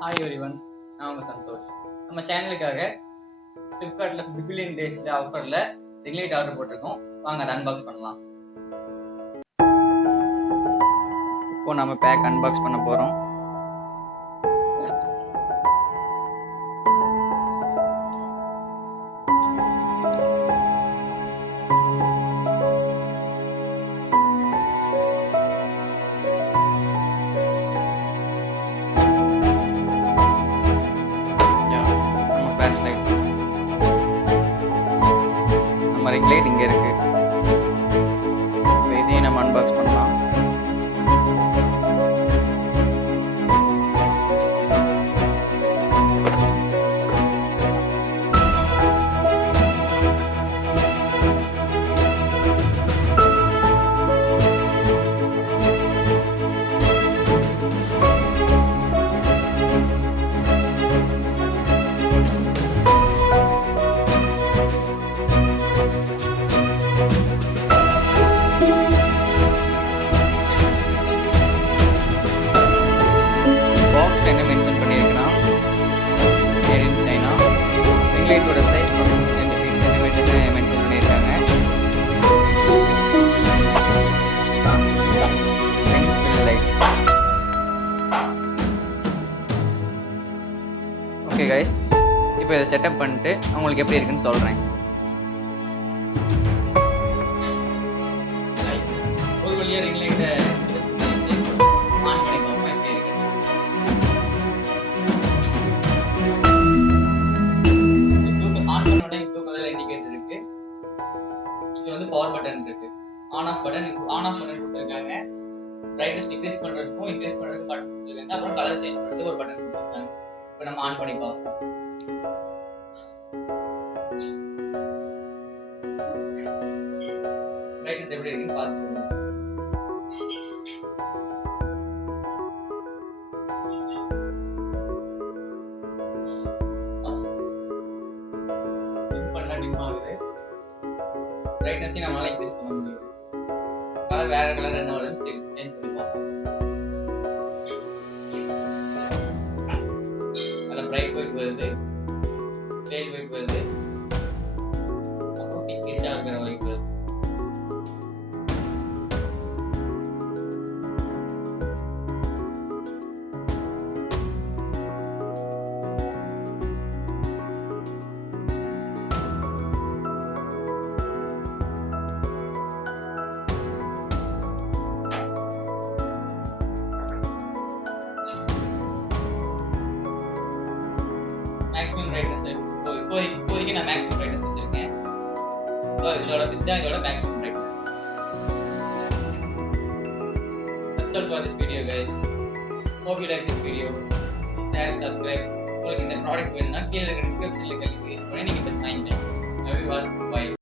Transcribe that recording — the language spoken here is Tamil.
ஹாய் எவ்ரிவன், நான் உங்கள் சந்தோஷ். நம்ம சேனலுக்காக ஃப்ளிப்கார்ட்டில் பிபிலியன் டேஸில் ஆஃபரில் ரிங்லைட் ஆர்டர் போட்டிருக்கோம். வாங்க அதை அன்பாக்ஸ் பண்ணலாம். இப்போ நம்ம பேக் அன்பாக்ஸ் பண்ண போகிறோம். நம்ம ரிங்லைட் இங்கே இருக்கு. இதையும் நம்ம அன்பாக்ஸ் பண்ணலாம். என்ன மென்ஷன் பண்ணியிருக்குன்னா மேட் இன் சைனா. ரிங்லைட்டோட சைஸ் 16 சென்டிமீட்டர்னு மென்ஷன் பண்ணியிருக்காங்க. லைட். ஓகே கைஸ், இப்போ இதை செட்டப் பண்ணிட்டு உங்களுக்கு எப்படி இருக்குன்னு சொல்கிறேன். ஒரு வழியாக ரிங்லைட்டை ஆன் பண்ணி பார்ப்போம். இண்டிகேட்டர் இருக்கு. இது வந்து பவர் பட்டன் இருக்கு. ஆன் ஆஃப் பட்டன் கொடுத்திருக்காங்க. பிரைட்னஸ் டிக்ரீஸ் பண்றதுக்கும் இன்க்ரீஸ் பண்றதுக்கும் பட்டன் கொடுத்திருக்காங்க. அப்புறம் கலர் சேஞ்ச் பண்றதுக்கு ஒரு பட்டன் கொடுத்திருக்காங்க. இப்போ நம்ம ஆன் பண்ணி பார்ப்போம். பிரைட்னஸ் எப்படி இருக்குன்னு பார்த்து சொல்லுங்க. பிரைட்னஸையும் நம்மளால இன்க்ரீஸ் பண்ண முடியும். கலர் வேற கலர் என்ன வருதுன்னு சேஞ்ச் பண்ணி பார்ப்போம். அதில் பிரைட் ஒயிட் வருது, ஸ்டேட் ஒயிட் வருது, அப்புறம் டிக்ரீஸாக இருக்கிற ஒயிட் வருது. மேக்ஸிமம் பிரைட்னஸ் இப்போதைக்கு நான் மேக்ஸிமம் பிரைட்னஸ் வச்சிருக்கேன். இதோட maximum brightness. That's all for this video guys. Hope you like this video. Share, subscribe. உங்களுக்கு இந்த ப்ராடக்ட் வேணும்னா கீழ இருக்க டிஸ்கிரிப்ஷன்ல லிங்க் யூஸ் பண்ணி நீங்க இதை வாங்கிக்கலாம். Love you all. Bye.